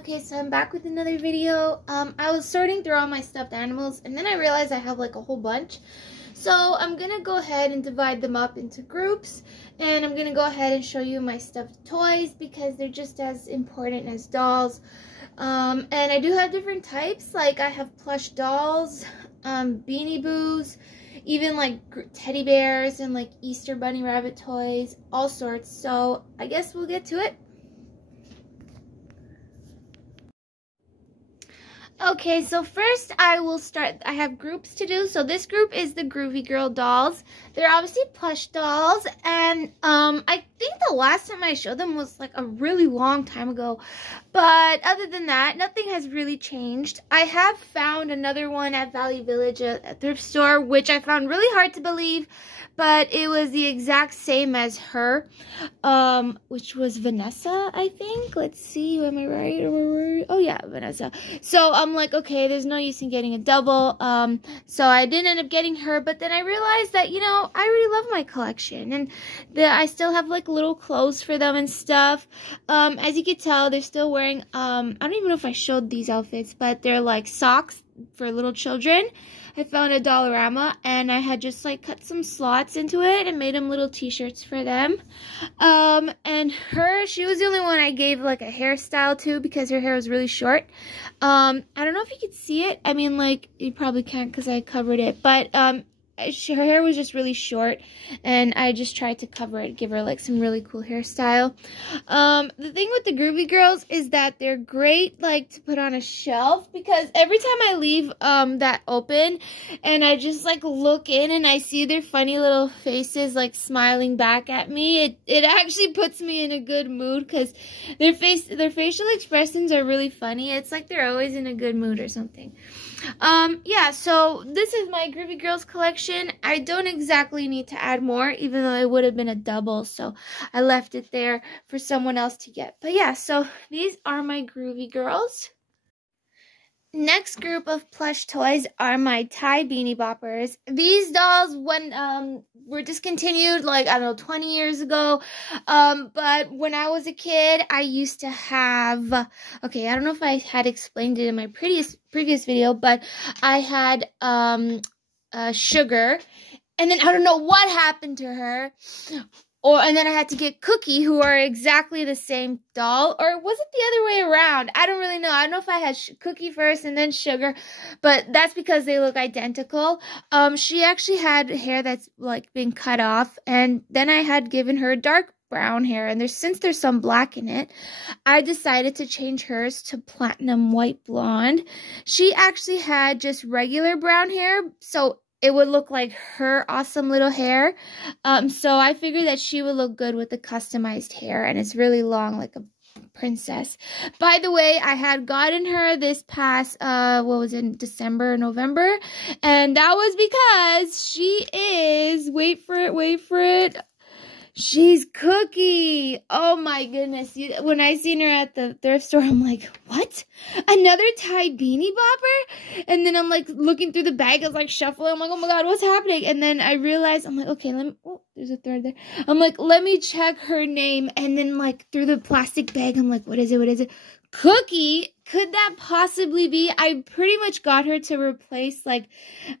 Okay, so I'm back with another video. I was sorting through all my stuffed animals and then I realized I have like a whole bunch. So I'm gonna go ahead and divide them up into groups, and I'm gonna go ahead and show you my stuffed toys because they're just as important as dolls. And I do have different types, like I have plush dolls, Beanie Boos, even like teddy bears and like Easter bunny rabbit toys, all sorts. So I guess we'll get to it. Okay, so first I will start. I have groups to do. So this group is the Groovy Girl dolls. They're obviously plush dolls, and I think the last time I showed them was like a really long time ago. But other than that, nothing has really changed. I have found another one at Valley Village, a thrift store, which I found really hard to believe, but it was the exact same as her, which was Vanessa, I think. Let's see, am I right? Oh yeah, Vanessa. So I'm like, okay, there's no use in getting a double. So I didn't end up getting her, but then I realized that, you know, I really love my collection, and I still have like little clothes for them and stuff. As you can tell, they're still wearing, I don't even know if I showed these outfits, but they're like socks for little children. I found a Dollarama, and I had just like cut some slots into it and made them little t-shirts for them. And she was the only one I gave like a hairstyle to because her hair was really short. I don't know if you could see it. I mean, like, you probably can't because I covered it, but her hair was just really short, and I just tried to cover it, give her like some really cool hairstyle. The thing with the Groovy Girls is that they're great like to put on a shelf, because every time I leave that open and I just like look in and I see their funny little faces like smiling back at me, it actually puts me in a good mood, because their facial expressions are really funny. It's like they're always in a good mood or something. Yeah, so this is my Groovy Girls collection. I don't exactly need to add more, even though it would have been a double, so I left it there for someone else to get. But yeah, so these are my Groovy Girls. Next group of plush toys are my Ty Beanie Boppers. These dolls were discontinued like, I don't know, 20 years ago. But when I was a kid, I used to have, okay, I don't know if I had explained it in my previous video, but I had Sugar, and then I don't know what happened to her. And then I had to get Cookie, who are exactly the same doll. Or was it the other way around? I don't really know. I don't know if I had Cookie first and then Sugar, but that's because they look identical. She actually had hair that's like been cut off, and then I had given her dark brown hair, and since there's some black in it, I decided to change hers to platinum white blonde. She actually had just regular brown hair, so it would look like her awesome little hair. So I figured that she would look good with the customized hair, and it's really long like a princess. By the way, I had gotten her this past, what was it, December or November, and that was because she is, wait for it, she's Cookie. Oh my goodness. When I seen her at the thrift store, I'm like, what? Another Ty Beanie Bopper? And then I'm like looking through the bag. I was like shuffling. I'm like, oh my god, what's happening? And then I realized, I'm like, okay, oh, there's a thread there. I'm like, let me check her name. And then like through the plastic bag, I'm like, what is it? Cookie? Could that possibly be? I pretty much got her to replace like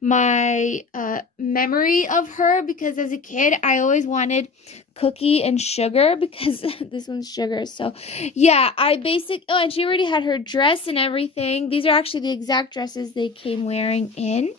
my memory of her, because as a kid I always wanted Cookie and Sugar, because this one's Sugar. So yeah, and she already had her dress and everything. These are actually the exact dresses they came wearing in.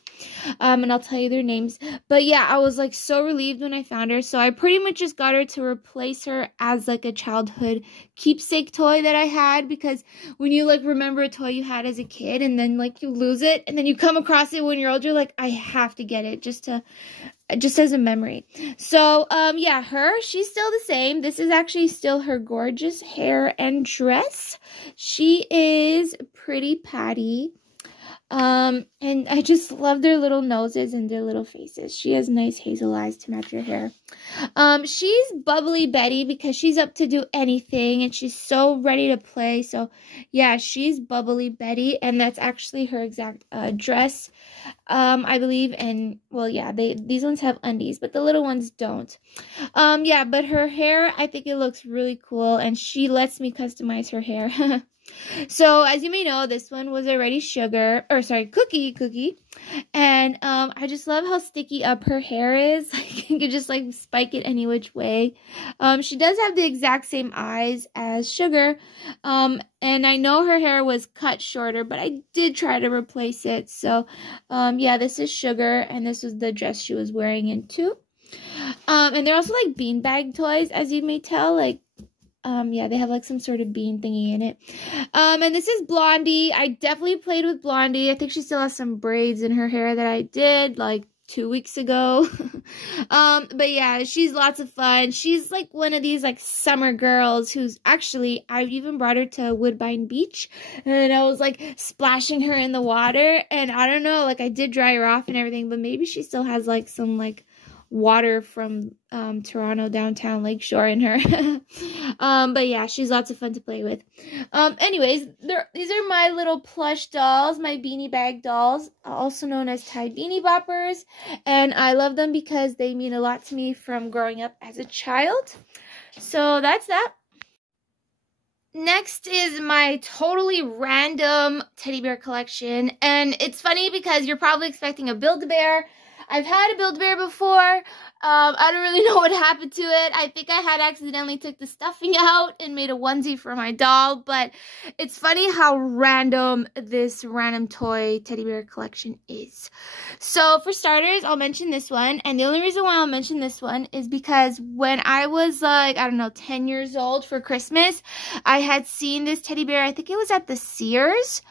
And I'll tell you their names. But yeah, I was like so relieved when I found her. So I pretty much just got her to replace her as like a childhood keepsake toy that I had, because when you like remember a toy you had as a kid and then like you lose it and then you come across it when you're older, like I have to get it just as a memory. So yeah, she's still the same. This is actually still her gorgeous hair and dress. She is Pretty Patty. And I just love their little noses and their little faces. She has nice hazel eyes to match her hair. She's Bubbly Betty because she's up to do anything and she's so ready to play. So yeah, she's Bubbly Betty, and that's actually her exact dress, I believe. And well, yeah, these ones have undies, but the little ones don't. Yeah, but her hair, I think it looks really cool, and she lets me customize her hair. So as you may know, this one was already cookie. And I just love how sticky up her hair is. Like, you could just like spike it any which way. She does have the exact same eyes as Sugar. And I know her hair was cut shorter, but I did try to replace it. So yeah, this is Sugar, and this was the dress she was wearing into. And they're also like beanbag toys, as you may tell. Like, yeah, they have like some sort of bean thingy in it. And this is Blondie. I definitely played with Blondie. I think she still has some braids in her hair that I did like 2 weeks ago. But yeah, she's lots of fun. She's like one of these like summer girls who's actually, I even brought her to Woodbine Beach, and I was like splashing her in the water, and I don't know, like I did dry her off and everything, but maybe she still has like some like water from Toronto downtown Lakeshore in her. But yeah, she's lots of fun to play with. Anyways, these are my little plush dolls, my beanie bag dolls, also known as Tide Beanie Boppers, and I love them because they mean a lot to me from growing up as a child. So that's that. Next is my totally random teddy bear collection, and it's funny because you're probably expecting a Build-A-Bear. I've had a Build-A-Bear before. I don't really know what happened to it. I think I had accidentally took the stuffing out and made a onesie for my doll, but it's funny how random this random toy teddy bear collection is. So for starters, I'll mention this one, and the only reason why I'll mention this one is because when I was like, I don't know, 10 years old for Christmas, I had seen this teddy bear. I think it was at the Sears,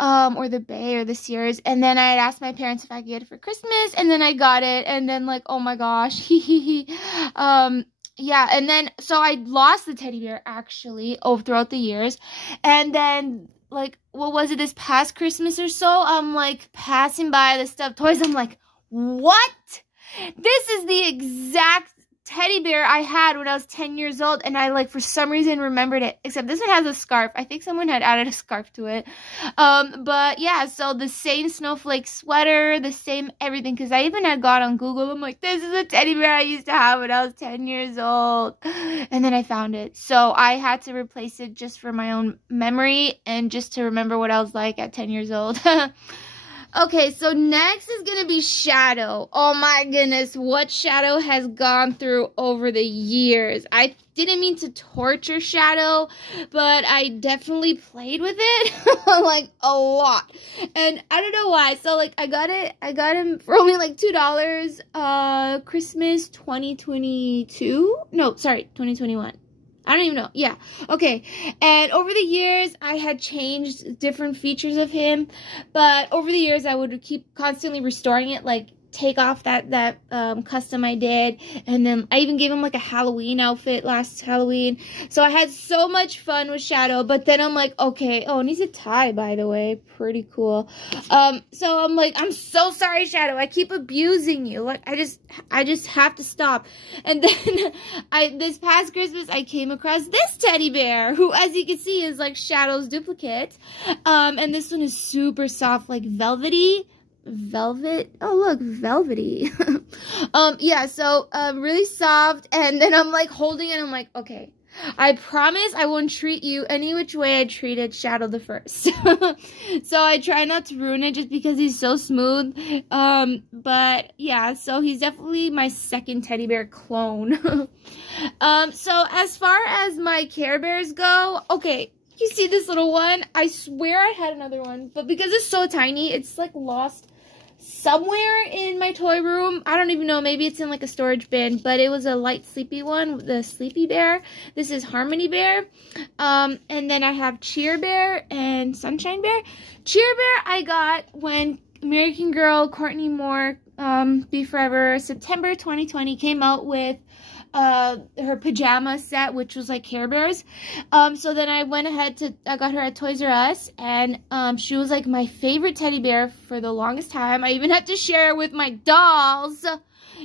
or the Bay or the Sears, and then I had asked my parents if I could get it for Christmas, and then I got it, and then like, oh my gosh, yeah, and then so I lost the teddy bear actually throughout the years, and then like, what was it, this past Christmas or so, I'm like passing by the stuffed toys, I'm like, what? This is the exact teddy bear I had when I was 10 years old, and I like for some reason remembered it, except this one has a scarf. I think someone had added a scarf to it. But yeah, so the same snowflake sweater, the same everything, because I even had gone on Google. I'm like, this is a teddy bear I used to have when I was 10 years old, and then I found it, so I had to replace it just for my own memory and just to remember what I was like at 10 years old. Okay, so next is going to be Shadow. Oh my goodness, what Shadow has gone through over the years. I didn't mean to torture Shadow, but I definitely played with it like a lot. And I don't know why. So like I got him for only like $2 Christmas 2022. No, sorry, 2021. I don't even know. Yeah. Okay. And over the years, I had changed different features of him. But over the years, I would keep constantly restoring it. Like, take off that custom I did. And then I even gave him, like, a Halloween outfit last Halloween. So I had so much fun with Shadow. But then I'm like, okay. Oh, and he's a tie, by the way. Pretty cool. So I'm like, I'm so sorry, Shadow. I keep abusing you. Like, I just have to stop. And then this past Christmas, I came across this teddy bear, who, as you can see, is like Shadow's duplicate. And this one is super soft, like velvety. Velvet. Oh, look, velvety. Yeah, so really soft. And then I'm like holding it. I'm like, okay, I promise I won't treat you any which way I treated Shadow the first. So I try not to ruin it just because he's so smooth. But yeah, so he's definitely my second teddy bear clone. So as far as my Care Bears go, okay, you see this little one? I swear I had another one, but because it's so tiny, it's like lost somewhere in my toy room. I don't even know, maybe it's in like a storage bin, but it was a light sleepy one, the Sleepy Bear. This is Harmony Bear. And then I have Cheer Bear and Sunshine Bear. Cheer Bear I got when American Girl Courtney Moore, Be Forever, September 2020 came out with her pajama set, which was like Care Bears. So then I went ahead I got her at Toys R Us, and she was like my favorite teddy bear for the longest time. I even had to share it with my dolls,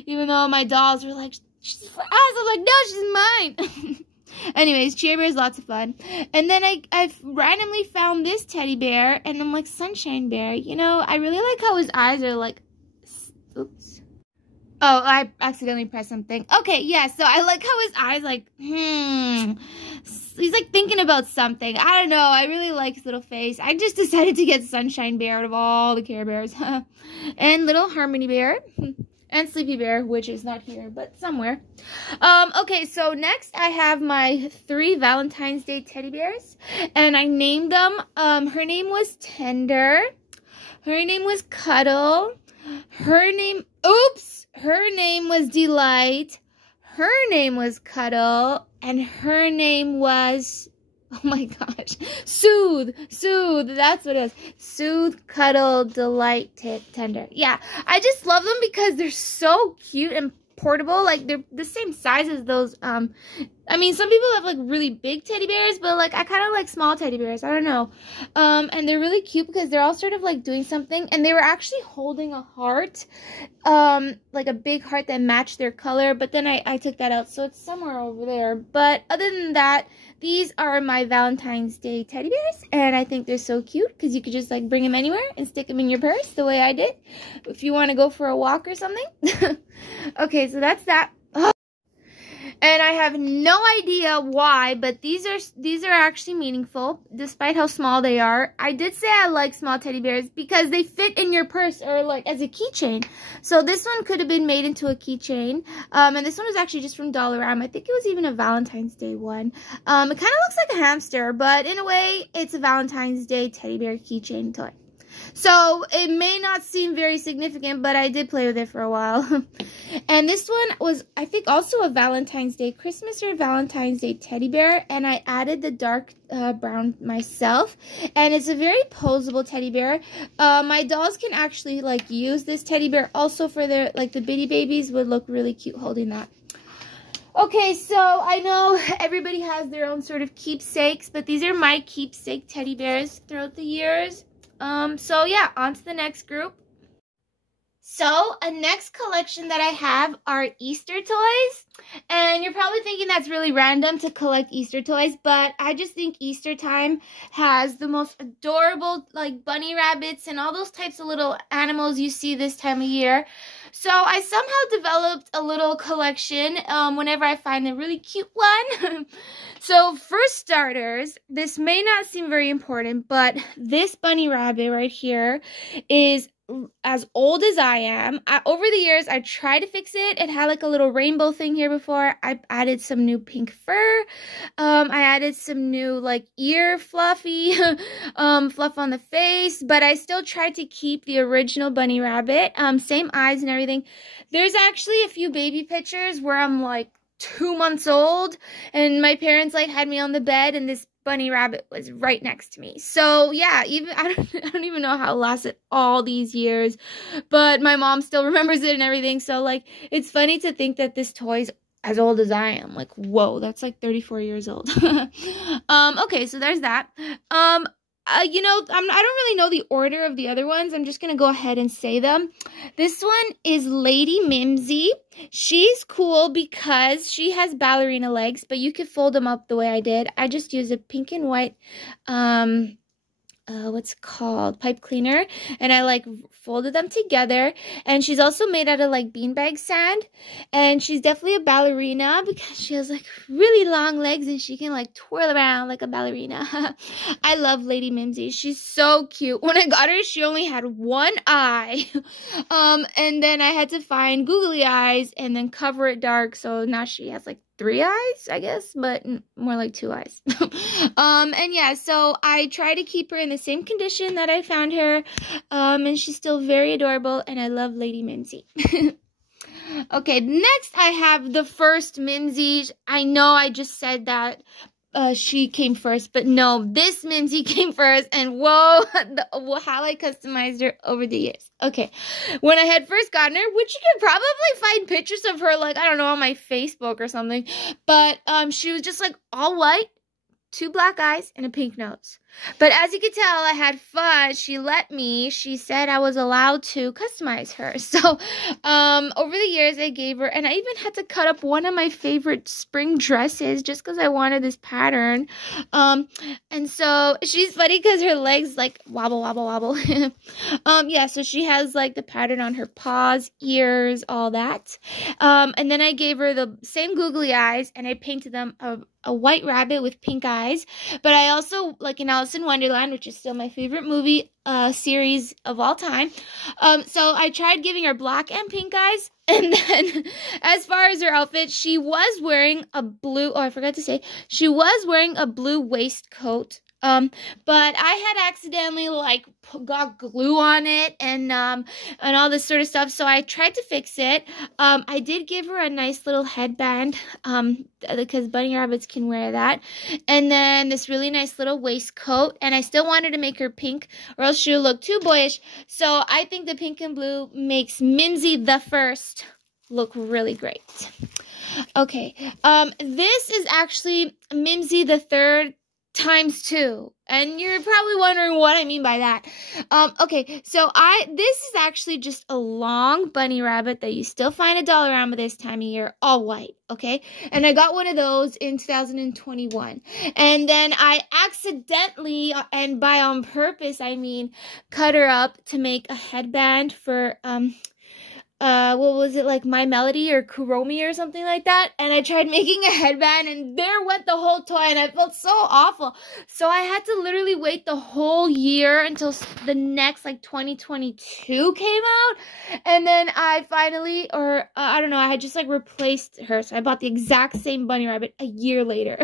even though my dolls were like, she's for us. I was like, no, she's mine. Anyways, Cheer Bear is lots of fun. And then I randomly found this teddy bear, and I'm like, Sunshine Bear. You know, I really like how his eyes are like, oops. Oh, I accidentally pressed something. Okay, yeah, so I like how his eyes like, He's like thinking about something. I don't know. I really like his little face. I just decided to get Sunshine Bear out of all the Care Bears. And little Harmony Bear. And Sleepy Bear, which is not here, but somewhere. Okay, so next I have my 3 Valentine's Day teddy bears. And I named them. Her name was Tender. Her name was Cuddle. Her name was Delight. Her name was Cuddle. And her name was, oh my gosh, Soothe. That's what it was. Soothe, Cuddle, Delight, Tender. Yeah, I just love them because they're so cute and portable. Like, they're the same size as those, I mean, some people have, like, really big teddy bears, but, like, I kind of like small teddy bears. I don't know. And they're really cute because they're all sort of, like, doing something. And they were actually holding a heart, like a big heart that matched their color. But then I took that out, so it's somewhere over there. But other than that, these are my Valentine's Day teddy bears. And I think they're so cute because you could just, like, bring them anywhere and stick them in your purse the way I did. If you want to go for a walk or something. Okay, so that's that. And I have no idea why, but these are actually meaningful, despite how small they are. I did say I like small teddy bears because they fit in your purse or like as a keychain. So this one could have been made into a keychain. And this one was actually just from Dollarama. I think it was even a Valentine's Day one. It kind of looks like a hamster, but in a way, it's a Valentine's Day teddy bear keychain toy. So, it may not seem very significant, but I did play with it for a while. And this one was, I think, also a Valentine's Day Christmas or Valentine's Day teddy bear. And I added the dark brown myself. And it's a very posable teddy bear. My dolls can actually, like, use this teddy bear also for their, like, the bitty babies would look really cute holding that. Okay, so I know everybody has their own sort of keepsakes, but these are my keepsake teddy bears throughout the years. So yeah, on to the next group. So, a next collection that I have are Easter toys. And you're probably thinking that's really random to collect Easter toys, but I just think Easter time has the most adorable, like, bunny rabbits and all those types of little animals you see this time of year. So, I somehow developed a little collection whenever I find a really cute one. So, for starters, this may not seem very important, but this bunny rabbit right here is as old as I am. Over the years, I tried to fix it. It had like a little rainbow thing here before. I added some new pink fur. I added some new like ear fluffy fluff on the face, but I still tried to keep the original bunny rabbit. Same eyes and everything. There's actually a few baby pictures where I'm like 2 months old and my parents like had me on the bed and this bunny rabbit was right next to me. So yeah, even I don't even know how it lasted all these years, but my mom still remembers it and everything. So like, it's funny to think that this toy's as old as I am. Like, whoa, that's like 34 years old. Okay, so there's that. You know, I don't really know the order of the other ones. I'm just going to go ahead and say them. This one is Lady Mimsy. She's cool because she has ballerina legs, but you could fold them up the way I did. I just used a pink and white, what's it called, pipe cleaner, and I like folded them together. And she's also made out of like beanbag sand, and she's definitely a ballerina because she has like really long legs and she can like twirl around like a ballerina. I love Lady Mimsy. She's so cute. When I got her, she only had one eye, and then I had to find googly eyes and then cover it dark, so now she has like 3 eyes, I guess, but more like 2 eyes. And yeah, so I try to keep her in the same condition that I found her, and she's still very adorable, and I love Lady Mimsy. Okay, next I have the first Mimsy. I know I just said that she came first, but no, this Mimsy came first, and whoa, how I customized her over the years. Okay, when I had first gotten her, which you can probably find pictures of her, like, I don't know, on my Facebook or something, but she was just, like, all white, 2 black eyes, and a pink nose. But as you can tell, I had fun. She let me. She said I was allowed to customize her. So, over the years, I gave her, and I even had to cut up one of my favorite spring dresses just because I wanted this pattern. And so she's funny because her legs like wobble, wobble, wobble. Yeah, so she has like the pattern on her paws, ears, all that. And then I gave her the same googly eyes, and I painted them a white rabbit with pink eyes. But I also, like in Alice in Wonderland, which is still my favorite movie series of all time, so I tried giving her black and pink eyes. And then as far as her outfit, she was wearing a blue, oh, I forgot to say, she was wearing a blue waistcoat. But I had accidentally like got glue on it and all this sort of stuff. So I tried to fix it. I did give her a nice little headband, because bunny rabbits can wear that. And then this really nice little waistcoat. And I still wanted to make her pink or else she would look too boyish. So I think the pink and blue makes Mimsy the First look really great. Okay. This is actually Mimsy the Third ×2, and you're probably wondering what I mean by that. Okay, so this is actually just a long bunny rabbit that you still find at Dollarama this time of year, all white, okay? And I got one of those in 2021, and then I accidentally, and by on purpose, I mean, cut her up to make a headband for, what was it, like My Melody or Kuromi or something like that, and I tried making a headband, and there went the whole toy, and I felt so awful. So I had to literally wait the whole year until the next, like, 2022 came out, and then I finally, I don't know, I had just, like, replaced her, so I bought the exact same bunny rabbit a year later.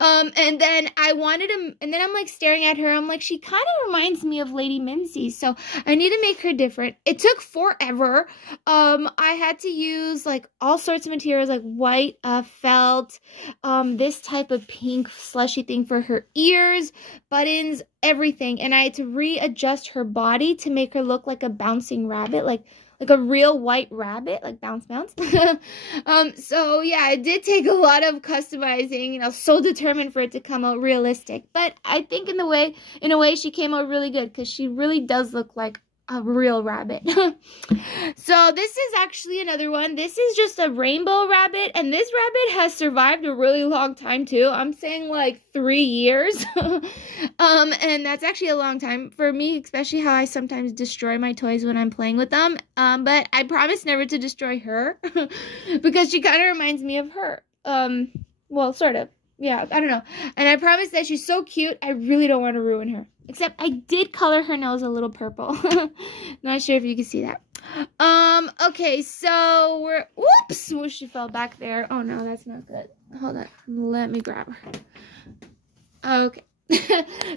And then I wanted to, and then I'm, like, staring at her, I'm like, she kind of reminds me of Lady Mimsy, so I need to make her different. It took forever. I had to use like all sorts of materials like white felt, this type of pink slushy thing for her ears, buttons, everything, and I had to readjust her body to make her look like a bouncing rabbit, like a real white rabbit, like bounce bounce. So yeah, it did take a lot of customizing, you know, so determined for it to come out realistic, but I think in a way she came out really good because she really does look like a real rabbit. So this is actually another one. This is just a rainbow rabbit, and this rabbit has survived a really long time too. I'm saying like 3 years. And that's actually a long time for me, especially how I sometimes destroy my toys when I'm playing with them. But I promise never to destroy her because she kind of reminds me of her. Well, sort of. Yeah, I don't know. And I promise that she's so cute, I really don't want to ruin her. Except I did color her nose a little purple. Not sure if you can see that. Okay, so we're, whoops, well, she fell back there. Oh no, that's not good. Hold on, let me grab her. Okay.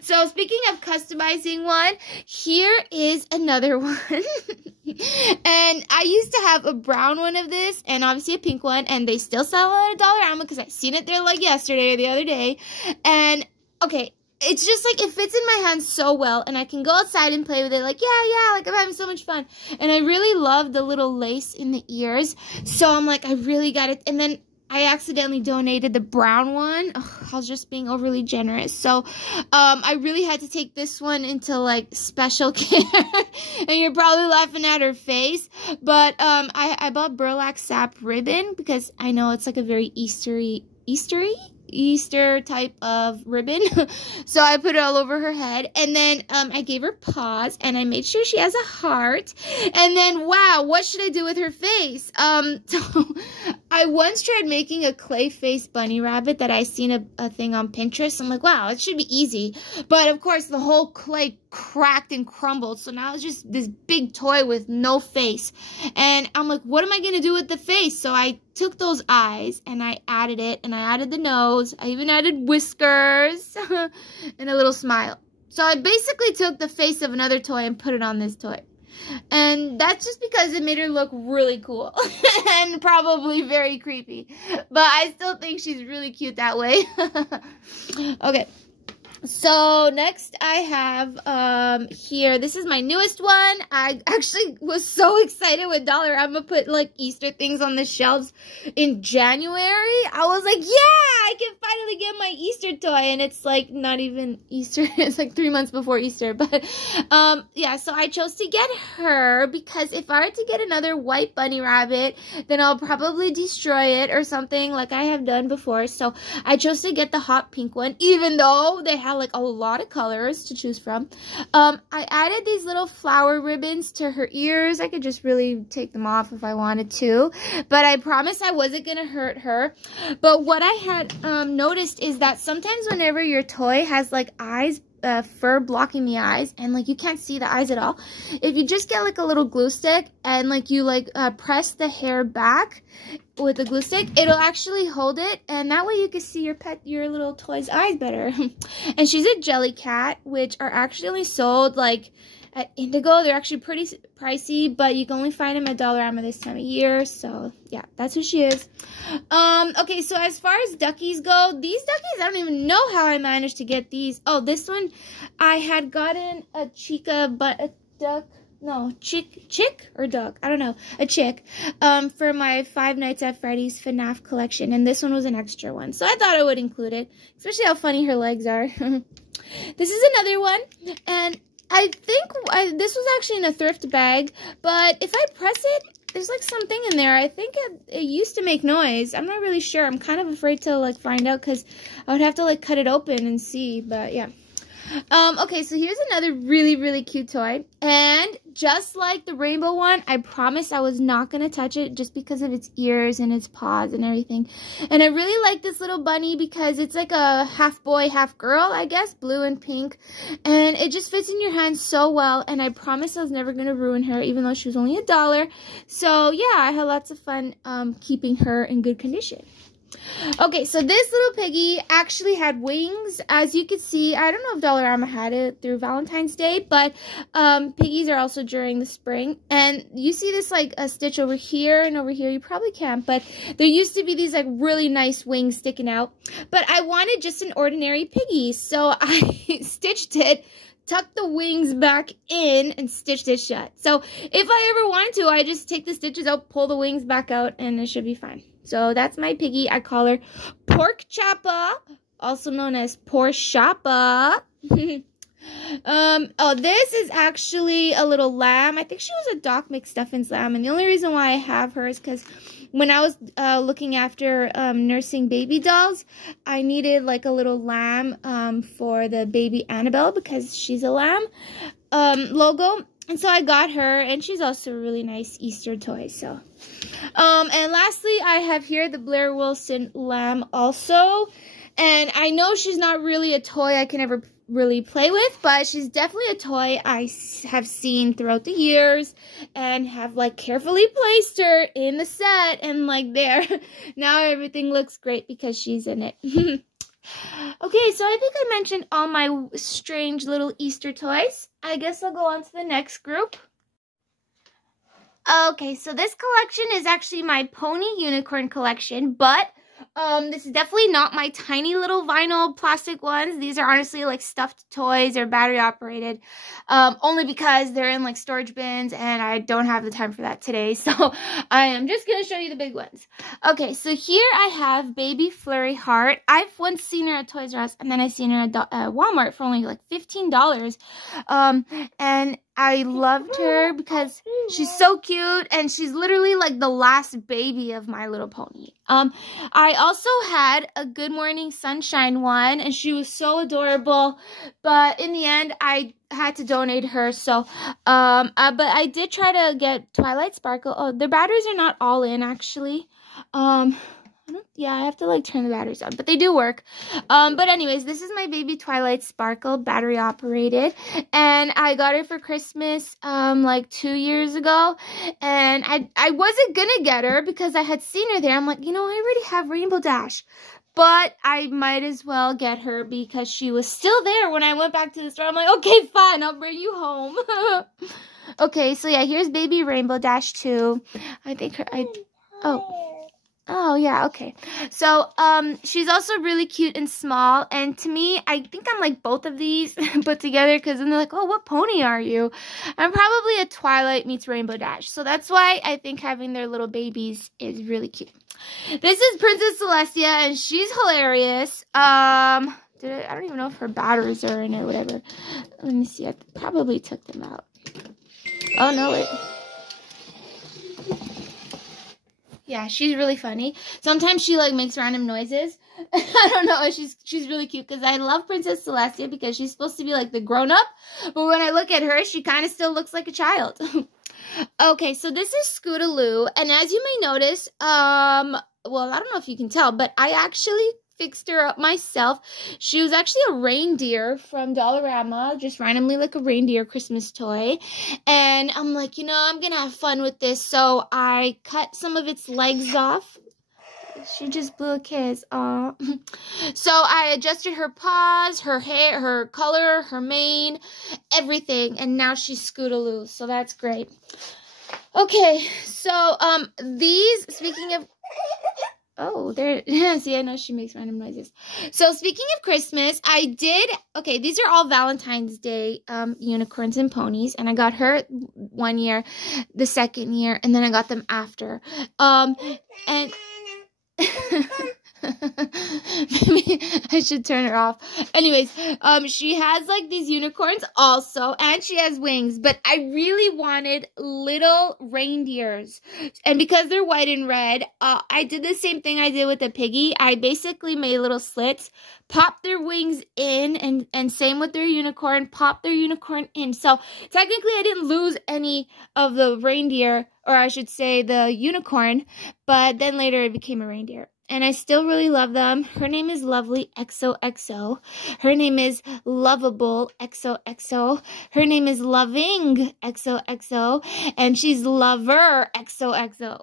So speaking of customizing one, here is another one. And I used to have a brown one of this and obviously a pink one, and they still sell it at Dollarama because I seen it there like yesterday or the other day. And okay, it's just like it fits in my hands so well, and I can go outside and play with it like yeah, like I'm having so much fun. And I really love the little lace in the ears, so I'm like, I really got it. And then I accidentally donated the brown one. Ugh, I was just being overly generous. So, I really had to take this one into, like, special care. And you're probably laughing at her face. But, I bought burlap sap ribbon because I know it's, like, a very Easter type of ribbon. So I put it all over her head, and then I gave her paws, and I made sure she has a heart. And then wow, what should I do with her face? So I once tried making a clay face bunny rabbit that I seen a thing on Pinterest. I'm like, wow, it should be easy, but of course the whole clay cracked and crumbled, so now it's just this big toy with no face. And I'm like, what am I gonna do with the face? So I took those eyes and I added it, and I added the nose, I even added whiskers and a little smile. So I basically took the face of another toy and put it on this toy. And that's just because it made her look really cool and probably very creepy, but I still think she's really cute that way. Okay. So next I have here, this is my newest one. I actually was so excited with Dollarama put like Easter things on the shelves in January. I was like, yeah, I can finally finally get my Easter toy, and it's like not even Easter. It's like 3 months before Easter. But yeah, so I chose to get her because if I were to get another white bunny rabbit, then I'll probably destroy it or something like I have done before. So I chose to get the hot pink one, even though they had like a lot of colors to choose from. I added these little flower ribbons to her ears. I could just really take them off if I wanted to, but I promised I wasn't gonna hurt her. But what I had noticed is that sometimes whenever your toy has like eyes, fur blocking the eyes, and like you can't see the eyes at all, if you just get like a little glue stick and like you like press the hair back with the glue stick, it'll actually hold it, and that way you can see your little toy's eyes better. And she's a jelly cat, which are actually only sold like at Indigo. They're actually pretty pricey, but you can only find them at Dollarama this time of year. So yeah, that's who she is. Okay, so as far as duckies go, these duckies, I don't even know how I managed to get these. Oh, this one, I had gotten a chica, but a duck. No, chick or duck? I don't know. A chick for my Five Nights at Freddy's FNAF collection. And this one was an extra one. So I thought I would include it. Especially how funny her legs are. This is another one. And I think this was actually in a thrift bag. But if I press it, there's like something in there. I think it used to make noise. I'm not really sure. I'm kind of afraid to like find out because I would have to like cut it open and see. But yeah. Okay, so here's another really, really cute toy. And just like the rainbow one, I promised I was not going to touch it just because of its ears and its paws and everything. And I really like this little bunny because it's like a half boy, half girl, I guess, blue and pink. And it just fits in your hand so well. And I promised I was never going to ruin her, even though she was only $1. So yeah, I had lots of fun keeping her in good condition. Okay, so this little piggy actually had wings. As you can see, I don't know if Dollarama had it through Valentine's Day, but piggies are also during the spring. And you see this like a stitch over here and over here. You probably can't, but there used to be these like really nice wings sticking out. But I wanted just an ordinary piggy, so I stitched it, tucked the wings back in, and stitched it shut. So if I ever wanted to, I just take the stitches out, pull the wings back out, and it should be fine. So that's my piggy. I call her Pork Choppa, also known as Porshoppa. Oh, this is actually a little lamb. I think she was a Doc McStuffins lamb, and the only reason why I have her is because when I was looking after nursing baby dolls, I needed like a little lamb for the baby Annabelle because she's a lamb logo. And so I got her, and she's also a really nice Easter toy. So, and lastly, I have here the Blair Wilson lamb also. And I know she's not really a toy I can ever really play with, but she's definitely a toy I have seen throughout the years and have like carefully placed her in the set, and like there. Now everything looks great because she's in it. Okay, so I think I mentioned all my strange little Easter toys. I guess I'll go on to the next group. Okay, so this collection is actually my pony unicorn collection, but this is definitely not my tiny little vinyl plastic ones. These are honestly like stuffed toys or battery operated, only because they're in like storage bins and I don't have the time for that today. So I am just going to show you the big ones. Okay, so here I have Baby Flurry Heart. I've once seen her at Toys R Us, and then I seen her at Walmart for only like $15. And I loved her because she's so cute, and she's literally like the last baby of My Little Pony. I also had a Good Morning Sunshine one, and she was so adorable, but in the end, I had to donate her. So, but I did try to get Twilight Sparkle. Oh, the batteries are not all in, actually. Yeah, I have to like turn the batteries on, but they do work. But anyways, this is my baby Twilight Sparkle, battery operated, and I got her for Christmas like 2 years ago, and I wasn't gonna get her because I had seen her there. I'm like, you know, I already have Rainbow Dash, but I might as well get her because she was still there when I went back to the store. I'm like, okay, fine, I'll bring you home. Okay, so yeah, here's baby Rainbow Dash 2. I think her, oh. Oh, yeah, okay. So, she's also really cute and small, and to me, I think I'm like both of these put together, because then they're like, oh, what pony are you? I'm probably a Twilight meets Rainbow Dash, so that's why I think having their little babies is really cute. This is Princess Celestia, and she's hilarious. I don't even know if her batteries are in or whatever. Let me see, I probably took them out. Oh, no, wait. Yeah, she's really funny. Sometimes she like makes random noises. I don't know. She's really cute because I love Princess Celestia because she's supposed to be like the grown up, but when I look at her, she kind of still looks like a child. Okay, so this is Scootaloo, and as you may notice, well, I don't know if you can tell, but I actually fixed her up myself. She was actually a reindeer from Dollarama, just randomly like a reindeer Christmas toy. And I'm like, you know, I'm gonna have fun with this. So I cut some of its legs off. She just blew a kiss. Aw. So I adjusted her paws, her hair, her color, her mane, everything. And now she's Scootaloo. So that's great. Okay, so these, speaking of... Oh, there, see, I know she makes random noises. So, speaking of Christmas, okay, these are all Valentine's Day unicorns and ponies, and I got her one year, the second year, and then I got them after. And... Maybe I should turn her off. Anyways, she has like these unicorns also, and she has wings, but I really wanted little reindeers, and because they're white and red, I did the same thing I did with the piggy. I basically made little slits, popped their wings in, and same with their unicorn, popped their unicorn in. So technically I didn't lose any of the reindeer, or I should say the unicorn, but then later it became a reindeer. And I still really love them. Her name is Lovely XOXO. Her name is Lovable XOXO. Her name is Loving XOXO. And she's Lover XOXO.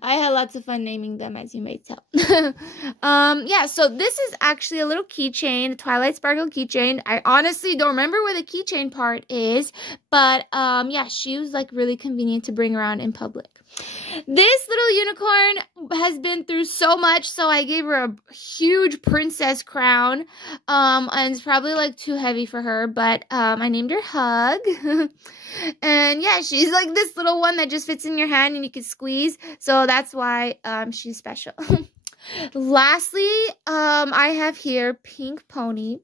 I had lots of fun naming them, as you may tell. Yeah, so this is actually a little keychain, a Twilight Sparkle keychain. I honestly don't remember where the keychain part is, but yeah, she was like really convenient to bring around in public. This little unicorn has been through so much, so I gave her a huge princess crown, and it's probably like too heavy for her, but I named her Hug. And yeah, she's like this little one that just fits in your hand and you can squeeze, so that's why she's special. Lastly, I have here Pink Pony.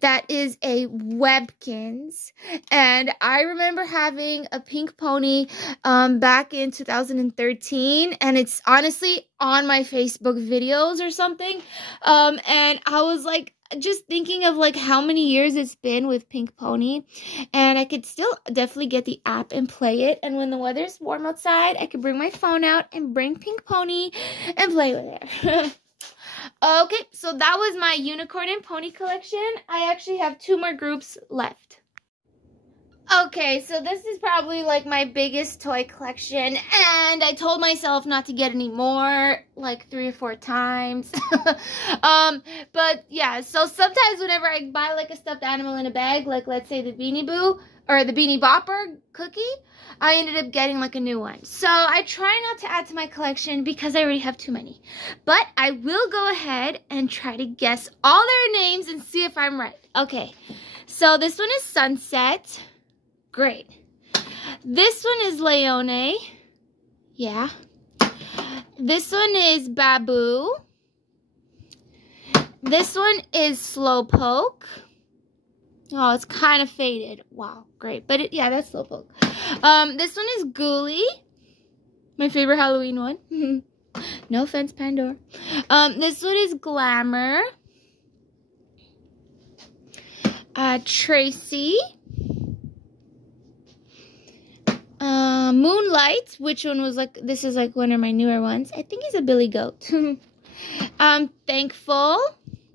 That is a Webkins, and I remember having a Pink Pony back in 2013, and it's honestly on my Facebook videos or something, and I was like just thinking of like how many years it's been with Pink Pony, and I could still definitely get the app and play it, and when the weather's warm outside, I could bring my phone out and bring Pink Pony and play with it. Okay, so that was my unicorn and pony collection. I actually have 2 more groups left. Okay, so this is probably like my biggest toy collection, and I told myself not to get any more, like 3 or 4 times. But yeah, so sometimes whenever I buy like a stuffed animal in a bag, like let's say the Beanie Boo or the Beanie Bopper cookie, I ended up getting like a new one. So I try not to add to my collection because I already have too many. But I will go ahead and try to guess all their names and see if I'm right. Okay, so this one is Sunset. Great. This one is Leone. Yeah. This one is Babu. This one is Slowpoke. Oh, it's kind of faded. Wow, great. But yeah, that's Slowpoke. This one is Ghoulie. My favorite Halloween one. No offense, Pandora. This one is Glamour. Tracy. Moonlight, which one was like, this is like one of my newer ones. I think he's a Billy Goat. Thankful,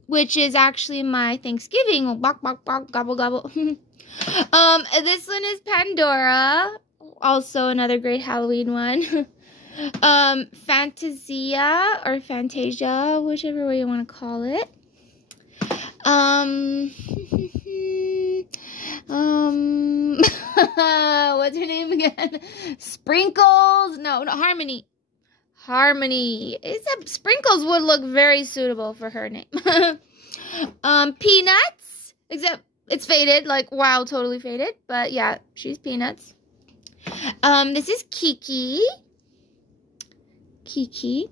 which is actually my Thanksgiving. Bok, bok, bok, gobble, gobble. This one is Pandora, also another great Halloween one. Fantasia, or Fantasia, whichever way you want to call it. What's her name again? Sprinkles? No, Harmony. Harmony. Except Sprinkles would look very suitable for her name. Peanuts. Except it's faded. Like, wow, totally faded. But yeah, she's Peanuts. This is Kiki. Kiki.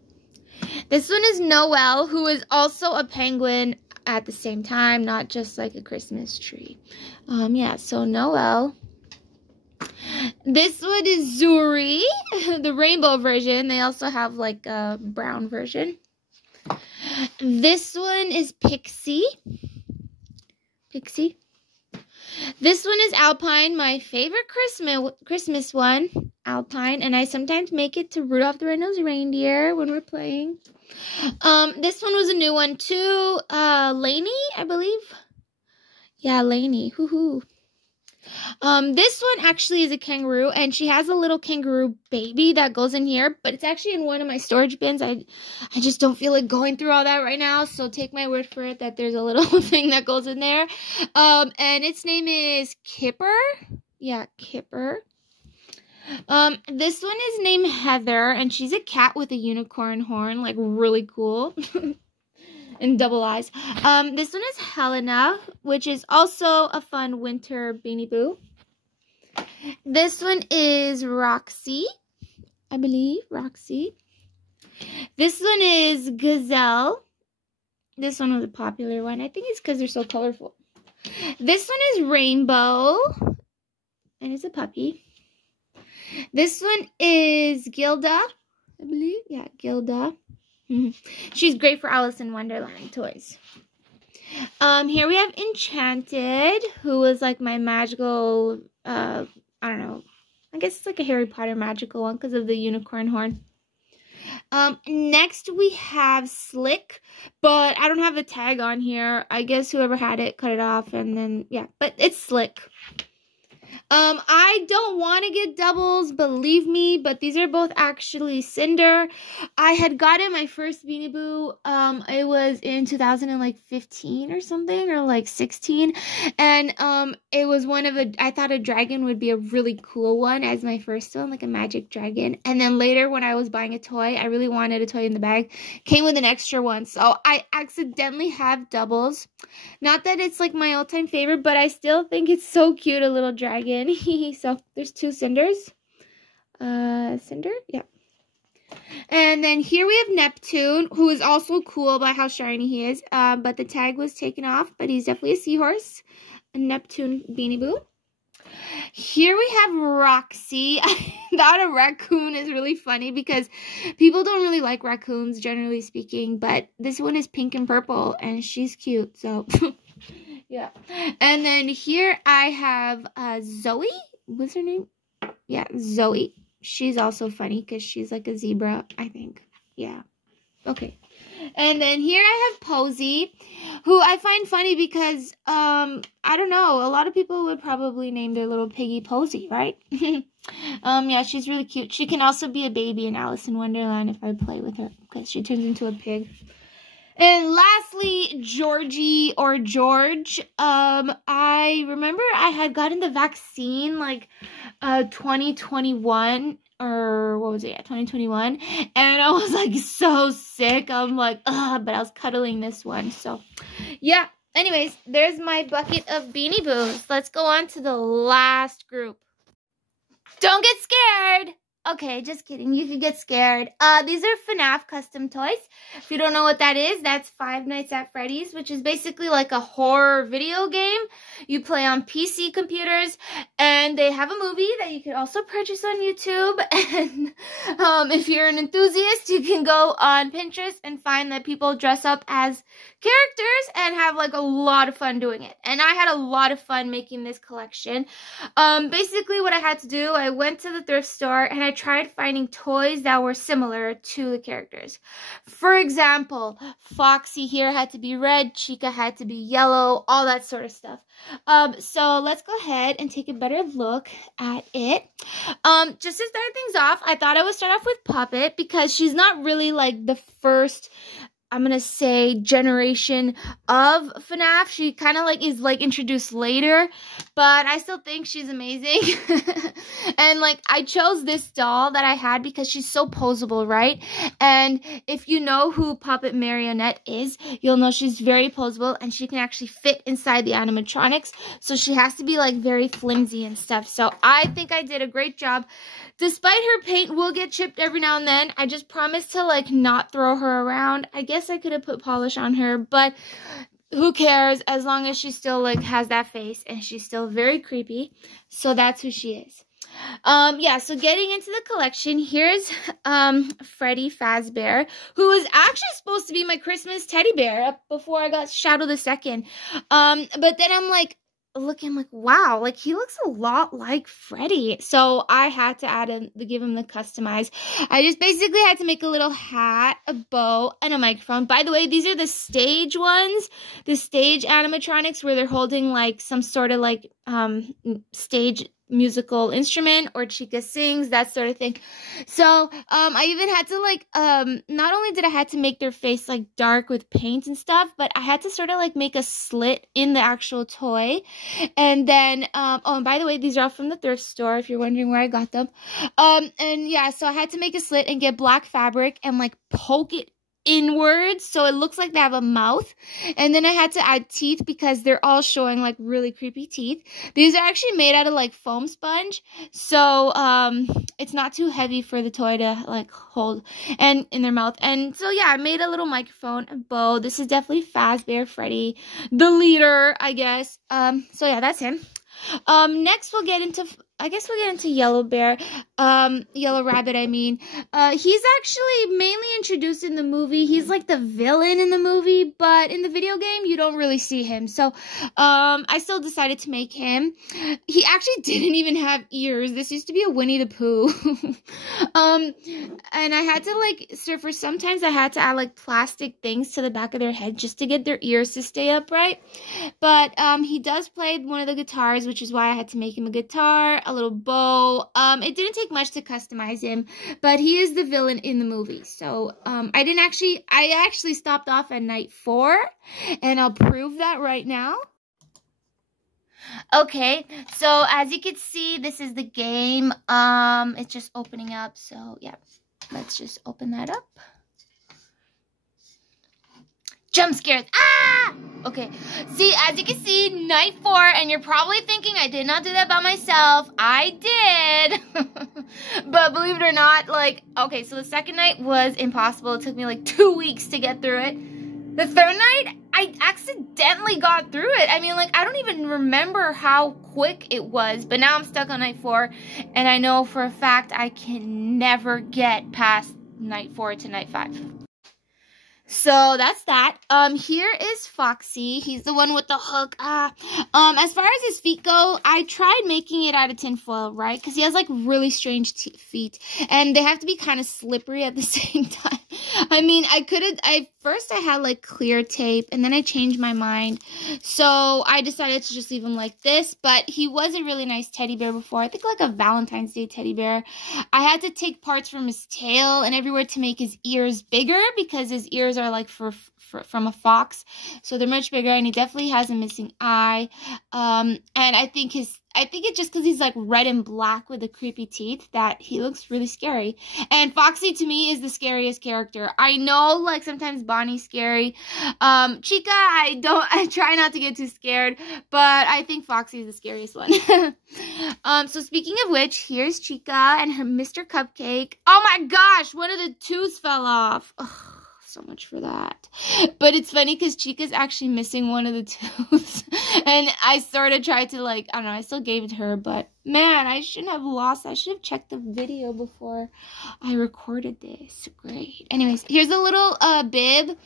This one is Noelle, who is also a penguin at the same time, not just like a Christmas tree. Yeah, so Noelle. This one is Zuri, the rainbow version. They also have like a brown version. This one is Pixie. Pixie. This one is Alpine, my favorite Christmas one, Alpine, and I sometimes make it to Rudolph the Red-Nosed Reindeer when we're playing. This one was a new one too, Lainey, I believe. Yeah, Lainey, hoo-hoo. This one actually is a kangaroo, and she has a little kangaroo baby that goes in here, but it's actually in one of my storage bins. I just don't feel like going through all that right now, so take my word for it that there's a little thing that goes in there. And its name is Kipper. Yeah, Kipper. This one is named Heather, and she's a cat with a unicorn horn, like really cool. And double eyes. This one is Helena, which is also a fun winter Beanie Boo. This one is Roxy, I believe, Roxy. This one is Gazelle. This one was a popular one. I think it's because they're so colorful. This one is Rainbow, and it's a puppy. This one is Gilda, I believe. Yeah, Gilda. She's great for Alice in Wonderland toys. Here we have Enchanted, who was like my magical, I don't know, I guess it's like a Harry Potter magical one because of the unicorn horn. Next we have Slick, but I don't have a tag on here. I guess whoever had it cut it off, and then, yeah, but it's Slick. I don't want to get doubles, believe me, but these are both actually Cinder. I had gotten my first Beanie Boo, it was in 2015 or something, or like 16, and, it was one of I thought a dragon would be a really cool one as my first one, like a magic dragon, and then later when I was buying a toy, I really wanted a toy in the bag, came with an extra one, so I accidentally have doubles. Not that it's like my all-time favorite, but I still think it's so cute, a little dragon. So there's two Cinders. Cinder? Yeah. And then here we have Neptune, who is also cool by how shiny he is. But the tag was taken off, but he's definitely a seahorse. A Neptune Beanie Boo. Here we have Roxy. I thought a raccoon is really funny because people don't really like raccoons, generally speaking. But this one is pink and purple, and she's cute, so... Yeah. And then here I have Zoe. What's her name? Yeah, Zoe. She's also funny because she's like a zebra, I think. Yeah. Okay. And then here I have Posy, who I find funny because, I don't know, a lot of people would probably name their little piggy Posy, right? Yeah, she's really cute. She can also be a baby in Alice in Wonderland if I play with her because she turns into a pig. And lastly, Georgie or George. I remember I had gotten the vaccine like 2021 or what was it? Yeah, 2021. And I was like so sick. I'm like, ugh, but I was cuddling this one. So yeah. Anyways, there's my bucket of Beanie Boos. Let's go on to the last group. Don't get scared. Okay, just kidding. You could get scared. These are FNAF custom toys. If you don't know what that is, that's Five Nights at Freddy's, which is basically like a horror video game. You play on PC computers, and they have a movie that you can also purchase on YouTube. And if you're an enthusiast, you can go on Pinterest and find that people dress up as characters and have like a lot of fun doing it. And I had a lot of fun making this collection. Basically what I had to do, I went to the thrift store and I tried finding toys that were similar to the characters. For example, Foxy here had to be red, Chica had to be yellow, all that sort of stuff. So let's go ahead and take a better look at it. Just to start things off, I thought I would start off with Puppet because she's not really like the first I'm gonna say, generation of FNAF. She kind of like is like introduced later, but I still think she's amazing. And like I chose this doll that I had because she's so poseable, right? And if you know who Puppet Marionette is, you'll know she's very poseable and she can actually fit inside the animatronics. So she has to be like very flimsy and stuff. So I think I did a great job. Despite her paint will get chipped every now and then, I just promised to like not throw her around. I guess I could have put polish on her, but who cares, as long as she still like has that face and she's still very creepy. So that's who she is. Yeah, so getting into the collection, here's Freddy Fazbear, who was actually supposed to be my Christmas teddy bear before I got Shadow the Second. But then I'm like, looking like, wow, like he looks a lot like Freddy. So I had to add him, to give him the customize. I just basically had to make a little hat, a bow, and a microphone. By the way, these are the stage ones, the stage animatronics where they're holding like some sort of like stage musical instrument, or Chica sings, that sort of thing. So I even had to like not only did I have to make their face like dark with paint and stuff, but I had to sort of like make a slit in the actual toy. And then oh, and by the way, these are all from the thrift store if you're wondering where I got them. And yeah, so I had to make a slit and get black fabric and like poke it inwards so it looks like they have a mouth. And then I had to add teeth because they're all showing like really creepy teeth. These are actually made out of like foam sponge, so it's not too heavy for the toy to like hold and in their mouth. And so yeah, I made a little microphone, a bow. This is definitely Fazbear Freddy, the leader, I guess. So yeah, that's him. Next we'll get into, I guess we'll get into Yellow Bear, Yellow Rabbit, I mean. He's actually mainly introduced in the movie. He's like the villain in the movie, but in the video game, you don't really see him. So, I still decided to make him. He actually didn't even have ears. This used to be a Winnie the Pooh. And I had to like, so for sometimes I had to add like plastic things to the back of their head just to get their ears to stay upright. But, he does play one of the guitars, which is why I had to make him a guitar, a little bow. It didn't take much to customize him, but he is the villain in the movie. So I actually stopped off at night 4, and I'll prove that right now. Okay, so as you can see, this is the game. It's just opening up, so yeah, let's just open that up. Jump scares. Ah! Okay, see, as you can see, night 4, and you're probably thinking I did not do that by myself. I did. But believe it or not, like, okay, so the second night was impossible. It took me like 2 weeks to get through it. The third night, I accidentally got through it. I mean, like, I don't even remember how quick it was, but now I'm stuck on night 4, and I know for a fact I can never get past night 4 to night 5. So that's that. Here is Foxy. He's the one with the hook. As far as his feet go, I tried making it out of tinfoil, right? Because he has like really strange feet, and they have to be kind of slippery at the same time. I mean, first I had like clear tape, and then I changed my mind. So I decided to just leave him like this, but he was a really nice teddy bear before. I think like a Valentine's Day teddy bear. I had to take parts from his tail and everywhere to make his ears bigger, because his ears are like from a fox, so they're much bigger, and he definitely has a missing eye. And I think it's just because he's like red and black with the creepy teeth that he looks really scary. And Foxy to me is the scariest character. I know like sometimes Bonnie's scary. Chica, I try not to get too scared, but I think Foxy is the scariest one. So speaking of which, here's Chica and her Mr. Cupcake. Oh my gosh, one of the tooths fell off. Ugh. So much for that. But it's funny because Chica's actually missing one of the tooths, and I sort of tried to like, I don't know, I still gave it to her, but man, I shouldn't have lost. I should have checked the video before I recorded this. Great. Anyways, here's a little bib.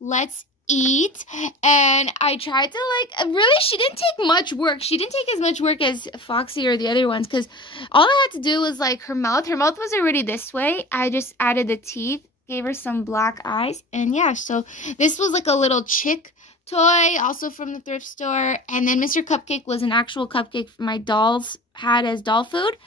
Let's eat. And I tried to like, really, she didn't take much work. She didn't take as much work as Foxy or the other ones, because all I had to do was like her mouth was already this way. I just added the teeth, gave her some black eyes, and yeah, so this was like a little chick toy, also from the thrift store. And then Mr. Cupcake was an actual cupcake my dolls had as doll food,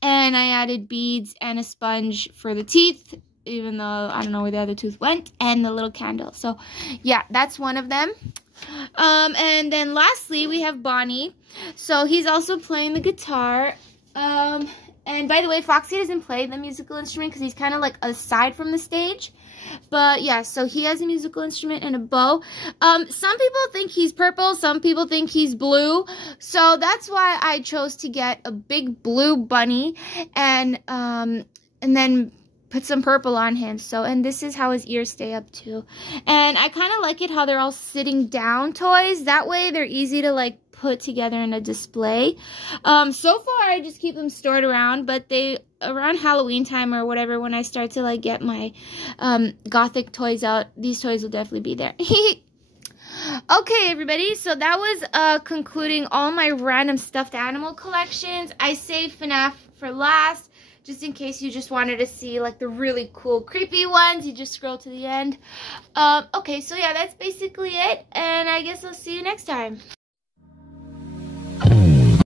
and I added beads and a sponge for the teeth. even though I don't know where the other tooth went, and the little candle. So yeah, that's one of them. And then lastly, we have Bonnie. So he's also playing the guitar. And by the way, Foxy doesn't play the musical instrument because he's kind of like aside from the stage. But yeah, so he has a musical instrument and a bow. Some people think he's purple, some people think he's blue. So that's why I chose to get a big blue bunny and then put some purple on him. So, and this is how his ears stay up too. And I kind of like it how they're all sitting down toys. That way they're easy to like put together in a display. So far I just keep them stored around, but around Halloween time or whatever, when I start to like get my gothic toys out, these toys will definitely be there. Okay, everybody, so that was concluding all my random stuffed animal collections. I saved FNAF for last, just in case you just wanted to see like the really cool creepy ones. You just scroll to the end. Okay, so yeah, that's basically it, and I guess I'll see you next time.